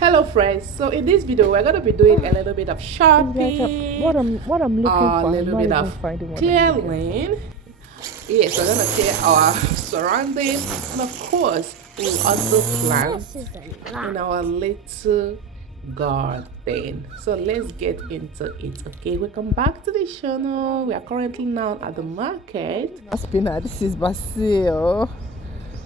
Hello friends, so in this video we're going to be doing a little bit of shopping, What I'm looking a for, I'm little not bit even of finding what I'm looking for. clearing. Yes, we're going to clear our surrounding, and of course we'll also plant This is a in lot. our little garden. So let's get into it. Okay, welcome back to the channel. We are currently now at the market. Not spinach, this is basil.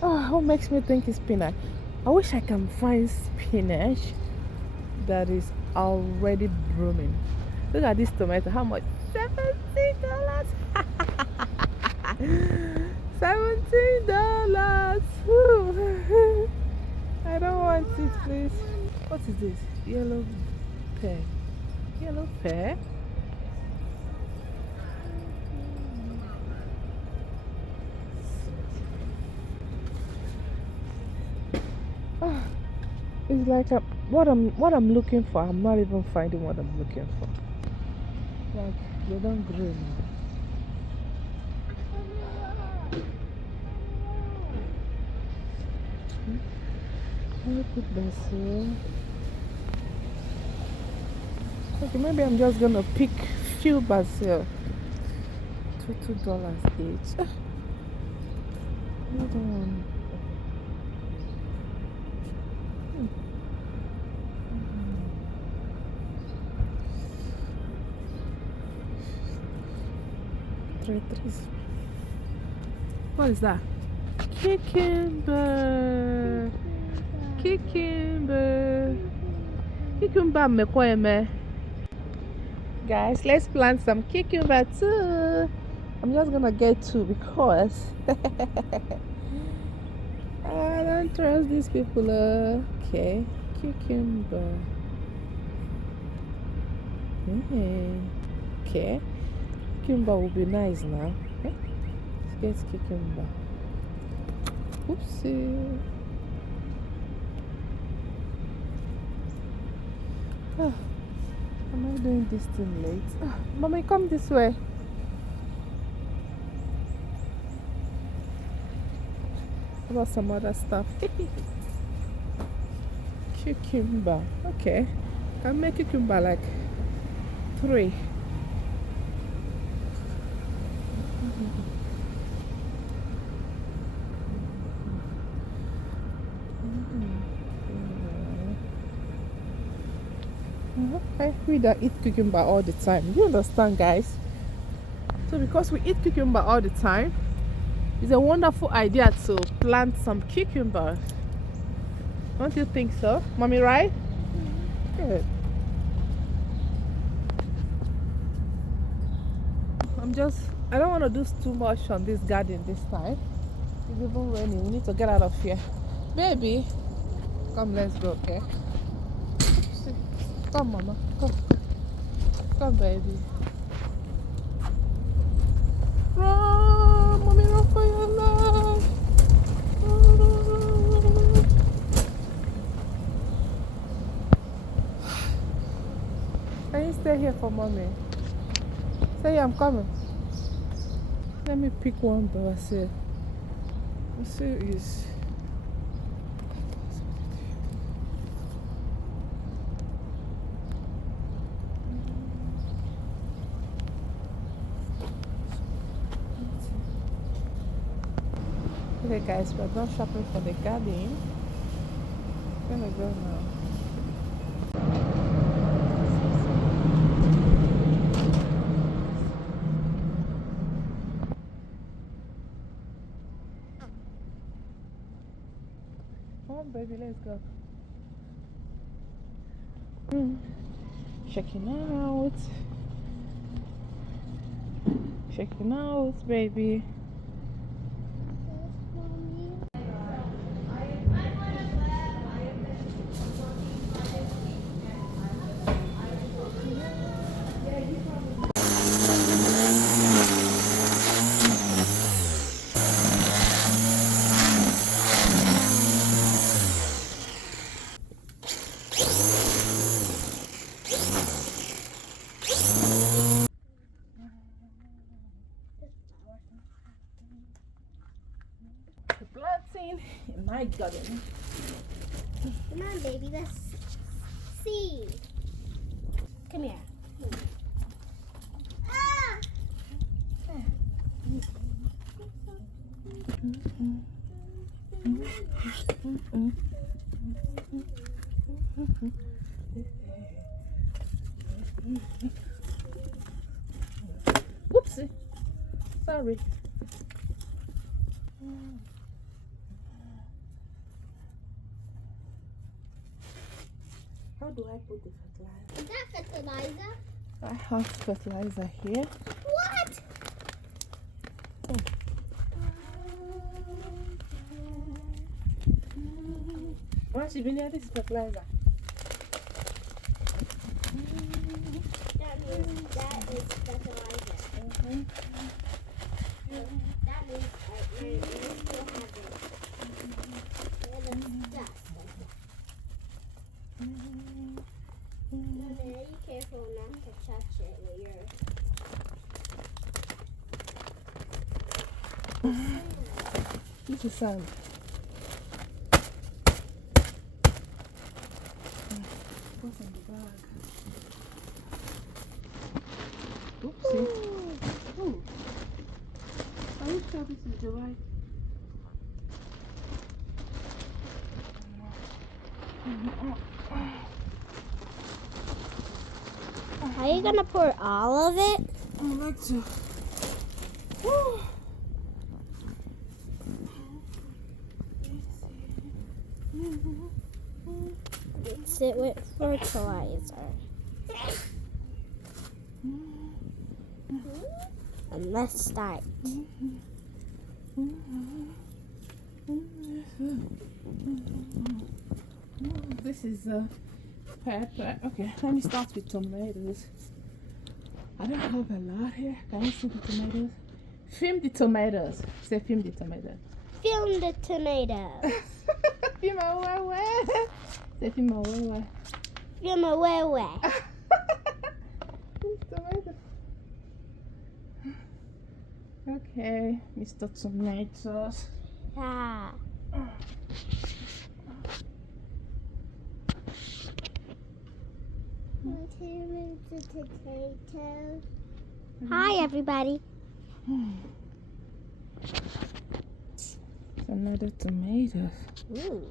What makes me think it's spinach? I wish I can find spinach that is already blooming. Look at this tomato, how much? $17. $17. I don't want it, please. What is this? Yellow pear. Yellow pear? Ah, it's like what I'm looking for. I'm not even finding what I'm looking for. Like they don't grow now. Let me put basil. Okay, maybe I'm just gonna pick few basil. $2 each. Hold on. Three. What is that? Cucumber. Cucumber. Cucumber mekweme. Guys, let's plant some cucumber too. I'm just gonna get two because I don't trust these people. Okay, cucumber. Okay, cucumber will be nice now. Okay, let's get cucumber. Oopsie. Oh, am I doing this thing late? Mommy, come this way. How about some other stuff? Cucumber. Okay, can make cucumber like 3. We don't eat cucumber all the time. You understand, guys? So because we eat cucumber all the time, it's a wonderful idea to plant some cucumber. Don't you think so, Mommy? Right? Good. I don't want to do too much on this garden this time. It's even raining. We need to get out of here. Baby, come, let's go, okay? Come, Mama. Come. Come, baby. Run, Mommy, run for your life. Can you stay here for Mommy? Say I'm coming. Let me pick one basil. Basil is... Okay guys, we're done shopping for the garden. I'm gonna go now. Come on baby, let's go. Checking out. Checking out, baby. Planting in my garden. Come on, baby. Let's see. Come here. Ah! Whoopsie. Sorry. How do I put the fertilizer? Is that fertilizer? I have fertilizer here. What? What's even here? This is fertilizer. That means that is fertilizer. That means I still have it. It is dust. Mommy, are you careful not to touch it with your... This is sand. What's in the bag? Oopsie. Oh. Are you sure this is the right? Are you gonna pour all of it? I'd like to. Mix it with fertilizer. And let's start. This is pepper. Okay, let me start with tomatoes. I don't have a lot here. Can you see the tomatoes? Film the tomatoes. Say film the tomatoes. Film the tomatoes. Film away. Say film away. Film away. Tomato. Okay, Mr. Tomatoes. Ah. Potatoes. Hi, everybody. Another tomatoes. Ooh.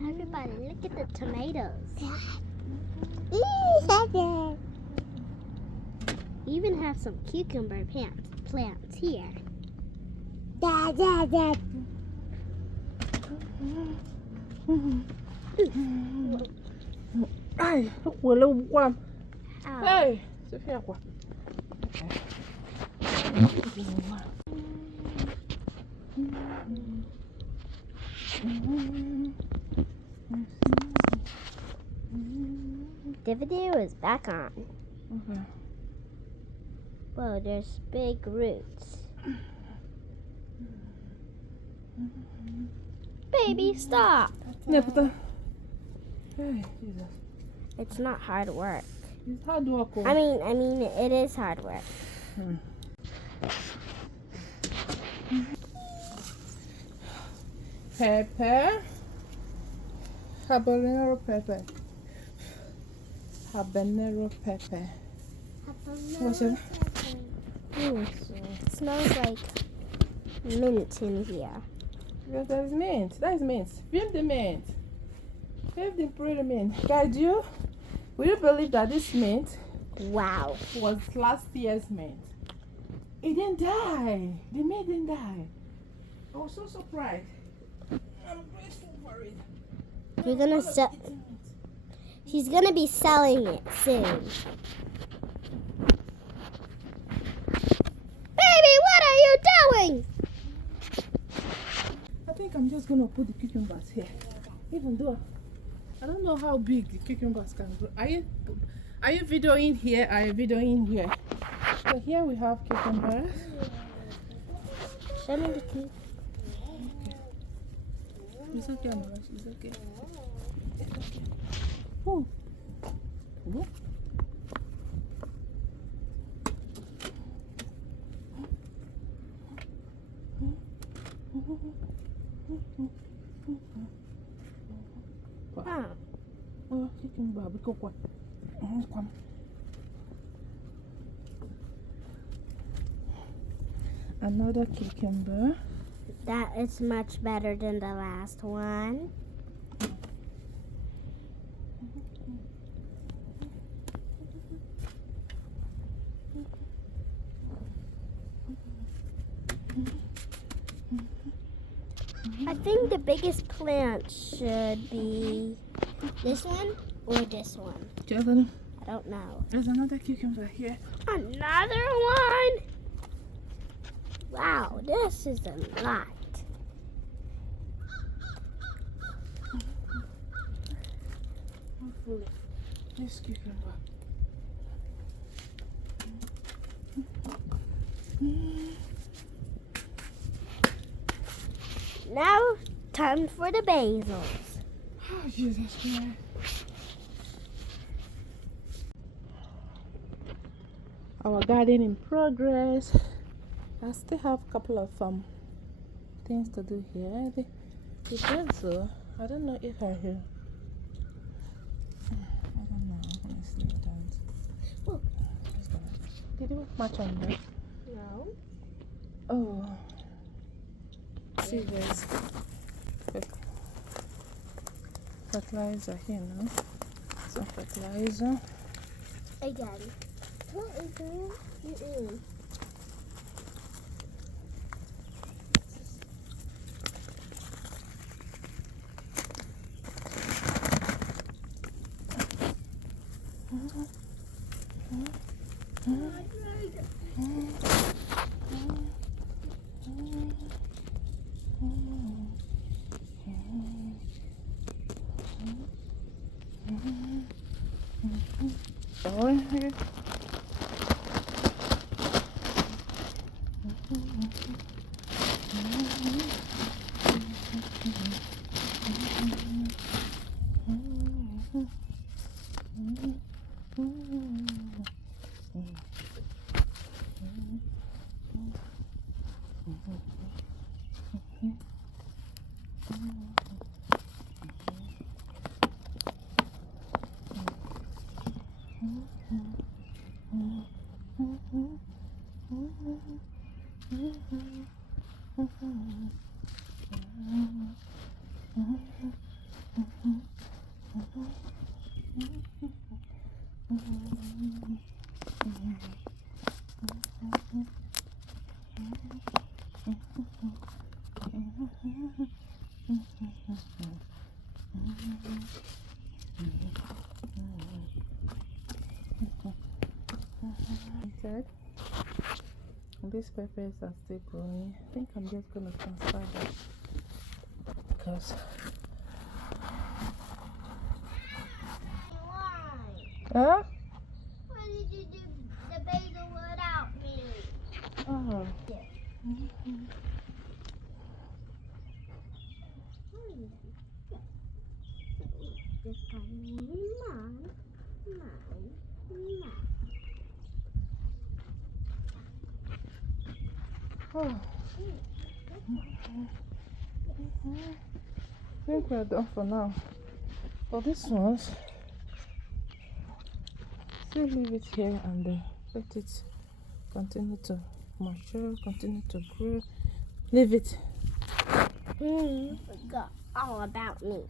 Everybody, look at the tomatoes. You even have some cucumber plants here. Ai, quên luôn quá. Ow. Hey, Sophia quá. The video is back on. Okay. Whoa, there's big roots. Baby, stop. Yeah, but hey, Jesus. It's not hard work. It's hard work. Oh. I mean, it is hard work. Pepper. Habanero pepper. Habanero pepper. What's it? Ooh, it smells like mint in here. Yes, that is mint. That is mint. Film the mint. Film the pretty mint. Guys, will you believe that this mint Wow. was last year's mint? It didn't die. The mint didn't die. I was so surprised. I'm grateful for it. You're gonna sell. He's gonna be selling it soon. Baby, what are you doing? I think I'm just gonna put the cucumbers here. Even though I don't know how big the cucumbers can grow. Are you videoing here? Are you videoing here? So here we have cucumbers. Show me the key. It's okay, Mama. It's okay. Oh. Oh. Huh. Oh, cucumber, because what? Come. Another cucumber. That is much better than the last one. I think the biggest plant should be this one or this one. Jonathan, I don't know. there's another cucumber here. Another one? Wow, this is a lot. Hopefully, this cucumber. Now, time for the basils. Oh, Jesus Christ. Our garden in progress. I still have a couple of things to do here. The pencil, I don't know if I will. I don't know, honestly, I don't. Oh. Did you match on that? No. Oh. See, there's fertilizer here now. Some fertilizer. Again. What is that? Mm-mm. Oh, okay. Good. These peppers are still growing. I think I'm just gonna transfer them because huh? Why did you do the basil without me? Oh. This time, mine. Oh. I think we're done for now. For this ones, still leave it here and let it continue to mature, continue to grow. Leave it. Forgot all about me.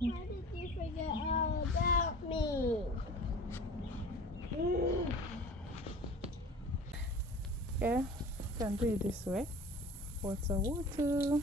Why did you forget all about me? Yeah, can do it this way. Water, water.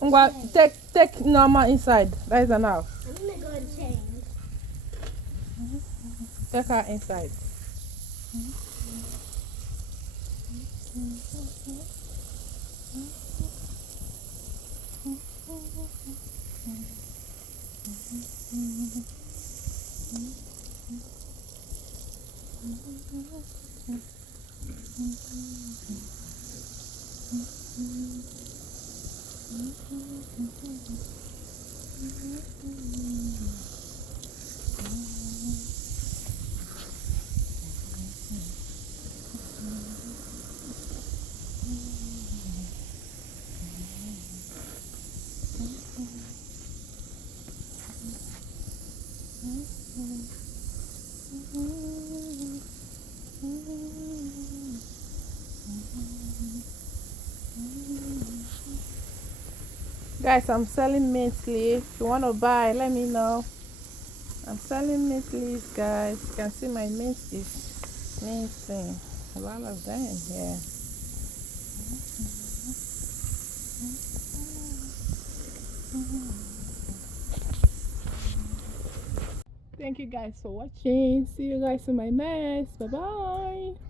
Well, take Norma inside. That is enough. I'm gonna go and change. Take her inside. Guys, I'm selling mint leaf. If you want to buy, let me know. I'm selling mint leaves, guys. You can see my mint is minting. A lot of them, yeah. Thank you guys for watching. See you guys in my next. Bye bye.